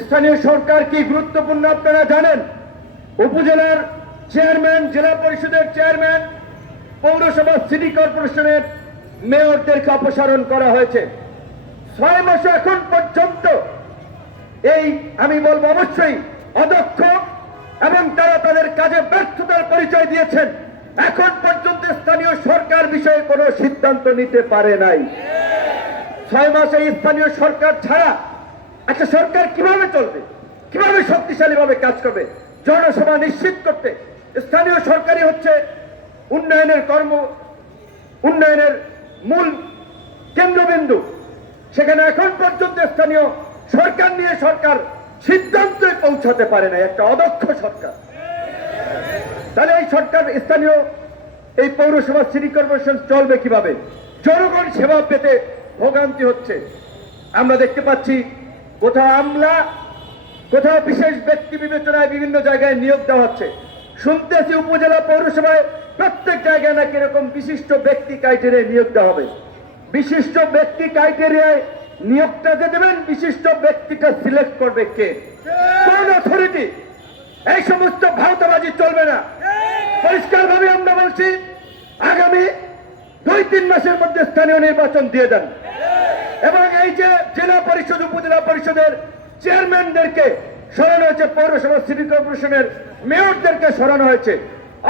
স্থানীয় সরকার কি গুরুত্বপূর্ণ আপনারা জানেন? উপজেলার চেয়ারম্যান, জেলা পরিষদের চেয়ারম্যান, পৌরসভা সিটি কর্পোরেশনের মেয়রদেরকে অপসারণ করা হয়েছে। ছয় মাসে এখন পর্যন্ত এই, আমি বলব অবশ্যই, অদক্ষ এবং তারা তাদের কাজে ব্যর্থতার পরিচয় দিয়েছেন। এখন পর্যন্ত স্থানীয় সরকার বিষয়ে কোনো সিদ্ধান্ত নিতে পারে নাই। ছয় মাসে স্থানীয় সরকার ছাড়া একটা সরকার কীভাবে চলবে? কীভাবে শক্তিশালীভাবে কাজ করবে? জনসভা নিশ্চিত করতে। স্থানীয় সরকারই হচ্ছে উন্নয়নের কর্ম, উন্নয়নের মূল কেন্দ্রবিন্দু। সেখানে এখন পর্যন্ত স্থানীয় সরকার নিয়ে সরকার সিদ্ধান্তে পৌঁছাতে পারে না একটা অদক্ষ সরকার। তাহলে এই সরকার, স্থানীয় এই পৌরসভা সিটি কর্পোরেশন চলবে কীভাবে? জনগণ সেবা পেতে ভোগান্তি হচ্ছে। আমরা দেখতে পাচ্ছি কোথাও আমলা কোথাও বিশেষ ব্যক্তি বিবেচনায় বিভিন্ন জায়গায় নিয়োগ দেওয়া হচ্ছে। শুনতেছি উপজেলা পৌরসভায় প্রত্যেক জায়গায় নাকি এরকম বিশিষ্ট ব্যক্তি ক্রাইটেরিয়ায় নিয়োগ দেওয়া হবে। বিশিষ্ট ব্যক্তি ক্রাইটেরিয়ায় নিয়োগটা যে দেবেন, বিশিষ্ট ব্যক্তিকে সিলেক্ট করবে কে? কোন অথরিটি এই সমস্ত ভাওতাবাজি চলবে না। পরিষ্কার ভাবে আমরা বলছি, আগামী দুই তিন মাসের মধ্যে স্থানীয় নির্বাচন দিয়ে দেন। এই যে জেলা পরিষদ, উপজেলা পরিষদের চেয়ারম্যানদেরকে সরানো হয়েছে, পৌরসভা, সিটি কর্পোরেশনের মেয়রদেরকে সরানো হয়েছে।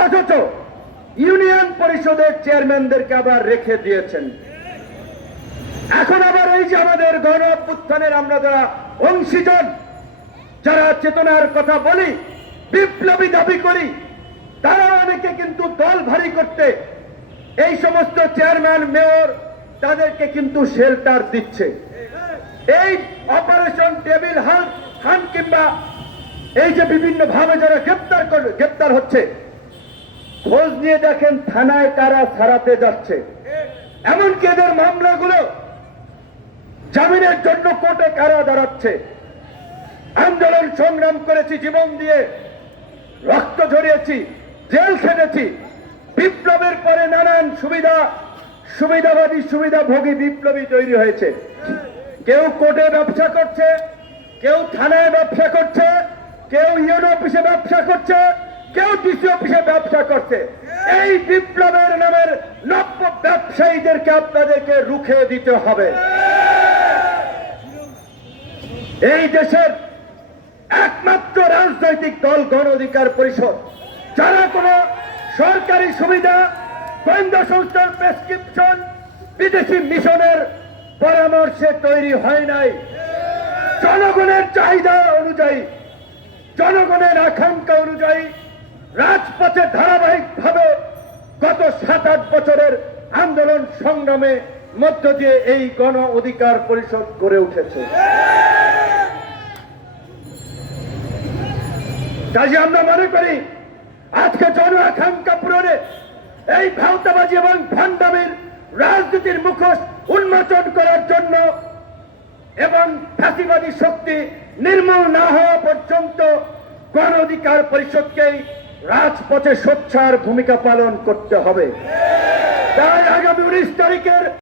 অথচ ইউনিয়ন পরিষদের চেয়ারম্যানদেরকে আবার রেখে দিয়েছেন। এখন আবার এই যে আমাদের গণ অভ্যুত্থানের আমরা যারা অংশীজন, যারা চেতনার কথা বলি, বিপ্লবী দাবি করি, তারা অনেকে কিন্তু দল ভারী করতে এই সমস্ত চেয়ারম্যান, মেয়র তাদেরকে কিন্তু শেল্টার দিচ্ছে। এই অপারেশন টেবিল হান হান কিংবা এই যে বিভিন্ন ভাবে যারা গ্রেপ্তার গ্রেপ্তার হচ্ছে, খোঁজ নিয়ে দেখেন থানায় কারা ছাড়াতে যাচ্ছে। এমনকি এদের মামলাগুলো জামিনের জন্য কোর্টে কারা দাঁড়াচ্ছে? আন্দোলন সংগ্রাম করেছি, জীবন দিয়ে রক্ত ঝরিয়েছি, জেল খেটেছি, বিপ্লবের পরে নানান সুবিধা সুবিধাবাদী, সুবিধাভোগী বিপ্লবী তৈরি হয়েছে। কেউ কোর্টে ব্যবসা করছে, কেউ থানায় ব্যবসা করছে, কেউ ইউনো অফিসে ব্যবসা করছে, কেউ ডিসি অফিসে ব্যবসা করছে। এই বিপ্লবের নামের নব্য ব্যবসায়ীদেরকে আপনাদেরকে রুখে দিতে হবে। এই দেশের একমাত্র রাজনৈতিক দল গণ অধিকার পরিষদ, যারা কোন সরকারি সুবিধা গোয়েন্দা সংস্থার প্রেসক্রিপশন বিদেশি মিশনের পরামর্শে তৈরি হয় নাই। জনগণের চাহিদা অনুযায়ী, জনগণের আকাঙ্ক্ষা অনুযায়ী রাজপথে ধারাবাহিকভাবে গত সাত আট বছরের আন্দোলন সংগ্রামে মধ্য দিয়ে এই গণ অধিকার পরিষদ গড়ে উঠেছে। কাজে আমরা মনে করি, আজকে জন আকাঙ্ক্ষা পূরণে এই ভাওতাবাজি এবং ভান্ডামের রাজনীতির মুখোশ উন্মোচন করার জন্য এবং ফাঁসিবাদী শক্তি নির্মূল না হওয়া পর্যন্ত গণ অধিকার পরিষদকেই রাজপথে স্বচ্ছার ভূমিকা পালন করতে হবে। তাই আগামী উনিশ তারিখের